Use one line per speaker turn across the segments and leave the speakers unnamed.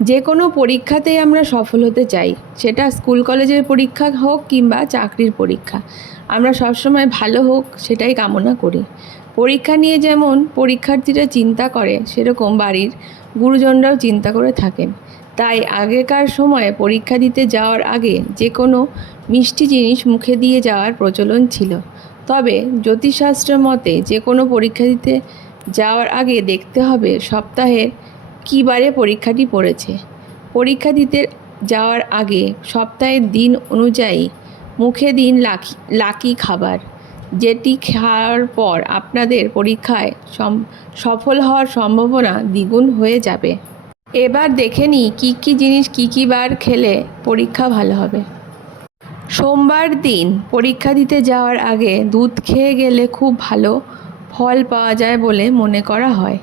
যে কোনো পরীক্ষাতেই আমরা সফল হতে চাই। সেটা স্কুল, কলেজের পরীক্ষা হোক কিংবা চাকরির পরীক্ষা। আমরা সবসময় ভালো হোক সেটাই কামনা করি। পরীক্ষা নিয়ে যেমন পরীক্ষার্থীরা চিন্তা করে, সেরকম বাড়ির গুরুজনরাও চিন্তা করে থাকেন। তাই আগেকার সময়ে পরীক্ষা দিতে যাওয়ার আগে যে কোনো মিষ্টি জিনিস মুখে দিয়ে যাওয়ার প্রচলন ছিল। তবে জ্যোতিষশাস্ত্র মতে যে কোনো পরীক্ষা দিতে যাওয়ার আগে দেখতে হবে সপ্তাহের কী বারে পরীক্ষাটি পড়েছে। পরীক্ষা দিতে যাওয়ার আগে সপ্তাহের দিন অনুযায়ী মুখে দিন লাকি লাকি খাবার, যেটি খাওয়ার পর আপনাদের পরীক্ষায় সফল হওয়ার সম্ভাবনা দ্বিগুণ হয়ে যাবে। এবার দেখে নিই কী কী জিনিস কী কী বার খেলে পরীক্ষা ভালো হবে। সোমবার দিন পরীক্ষা দিতে যাওয়ার আগে দুধ খেয়ে গেলে খুব ভালো ফল পাওয়া যায় বলে মনে করা হয়।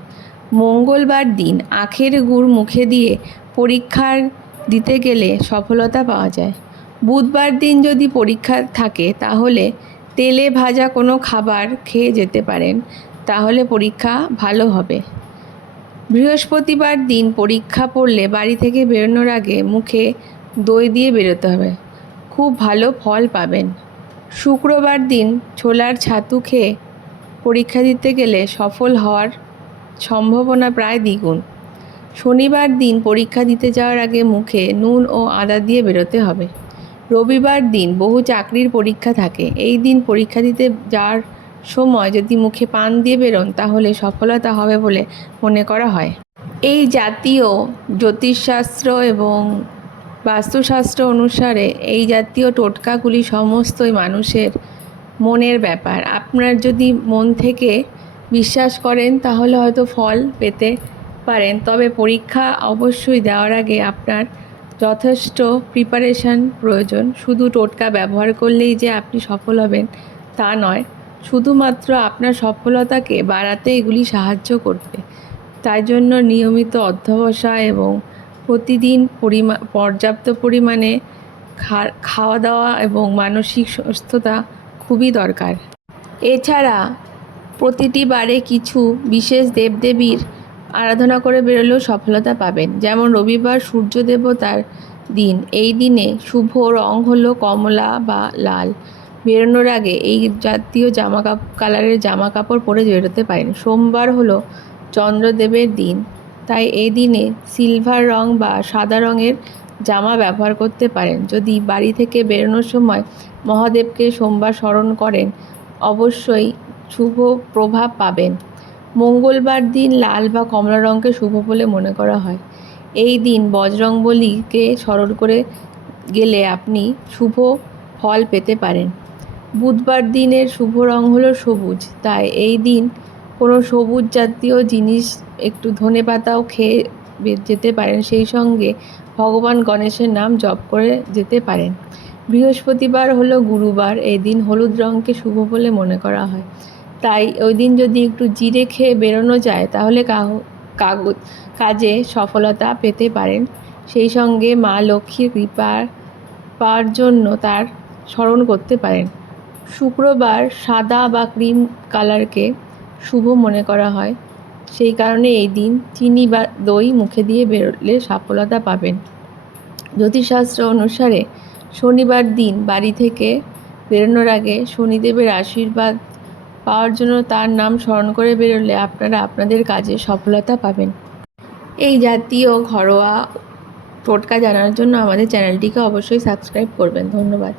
মঙ্গলবার দিন আখের গুড় মুখে দিয়ে পরীক্ষার দিতে গেলে সফলতা পাওয়া যায়। বুধবার দিন যদি পরীক্ষা থাকে, তাহলে তেলে ভাজা কোনো খাবার খেয়ে যেতে পারেন, তাহলে পরীক্ষা ভালো হবে। বৃহস্পতিবার দিন পরীক্ষা পড়লে বাড়ি থেকে বেরোনোর আগে মুখে দই দিয়ে বেরোতে হবে। খুব ভালো ফল পাবেন। শুক্রবার দিন ছোলার ছাতু খেয়ে পরীক্ষা দিতে গেলে সফল হওয়ার সম্ভাবনা প্রায় দ্বিগুণ। শনিবার দিন পরীক্ষা দিতে যাওয়ার আগে মুখে নুন ও আদা দিয়ে বেরোতে হবে। রবিবার দিন বহু চাকরির পরীক্ষা থাকে। এই দিন পরীক্ষা দিতে যাওয়ার সময় যদি মুখে পান দিয়ে বেরোন, তাহলে সফলতা হবে বলে মনে করা হয়। এই জাতীয় জ্যোতিষশাস্ত্র এবং বাস্তুশাস্ত্র অনুসারে এই জাতীয় টোটকাগুলি সমস্তই মানুষের মনের ব্যাপার। আপনার যদি মন থেকে বিশ্বাস করেন, তাহলে হয়তো ফল পেতে পারেন। তবে পরীক্ষা অবশ্যই দেওয়ার আগে আপনার যথেষ্ট প্রিপারেশান প্রয়োজন। শুধু টোটকা ব্যবহার করলেই যে আপনি সফল হবেন তা নয়, শুধুমাত্র আপনার সফলতাকে বাড়াতে এগুলি সাহায্য করবে। তাই জন্য নিয়মিত অধ্যবসায় এবং প্রতিদিন পরিমা, পর্যাপ্ত পরিমাণে খাওয়া দাওয়া এবং মানসিক সুস্থতা খুবই দরকার। এছাড়া প্রতিটি বারে কিছু বিশেষ দেবদেবীর আরাধনা করে বেরোলেও সফলতা পাবেন। যেমন রবিবার সূর্য দেবতার দিন। এই দিনে শুভ রং হলো কমলা বা লাল। বেরোনোর আগে এই জাতীয় জামা কালারের জামা কাপড় পরে বেরোতে পারেন। সোমবার হলো চন্দ্রদেবের দিন। তাই এই দিনে সিলভার রং বা সাদা রঙের জামা ব্যবহার করতে পারেন। যদি বাড়ি থেকে বেরোনোর সময় মহাদেবকে সোমবার স্মরণ করেন, অবশ্যই শুভ প্রভাব পাবেন। মঙ্গলবার দিন লাল বা কমলা রঙকে শুভ বলে মনে করা হয়। এই দিন বজরংবলীকে স্মরণ করে গেলে আপনি শুভ ফল পেতে পারেন। বুধবার দিনের শুভ রং হলো সবুজ, তাই এই দিন কোনো সবুজ জাতীয় জিনিস একটু ধনে পাতাও খেয়ে যেতে পারেন। সেই সঙ্গে ভগবান গণেশের নাম জপ করে যেতে পারেন। বৃহস্পতিবার হলো গুরুবার, এই দিন হলুদ রঙকে শুভ বলে মনে করা হয়। তাই ওই দিন যদি একটু জিরে খেয়ে বেরোনো যায়, তাহলে কাগজ কাজে সফলতা পেতে পারেন। সেই সঙ্গে মা লক্ষ্মীর কৃপা পাওয়ার জন্য তার স্মরণ করতে পারেন। শুক্রবার সাদা বা ক্রিম কালারকে শুভ মনে করা হয়। সেই কারণে এই দিন চিনি বা দই মুখে দিয়ে বেরোলে সফলতা পাবেন। জ্যোতিষশাস্ত্র অনুসারে শনিবার দিন বাড়ি থেকে বেরোনোর আগে শনিদেবের আশীর্বাদ পাওয়ার জন্য তার নাম স্মরণ করে বেরোলে আপনারা আপনাদের কাজে সফলতা পাবেন। এই জাতীয় ঘরোয়া টোটকা জানার জন্য আমাদের চ্যানেলটিকে অবশ্যই সাবস্ক্রাইব করবেন। ধন্যবাদ।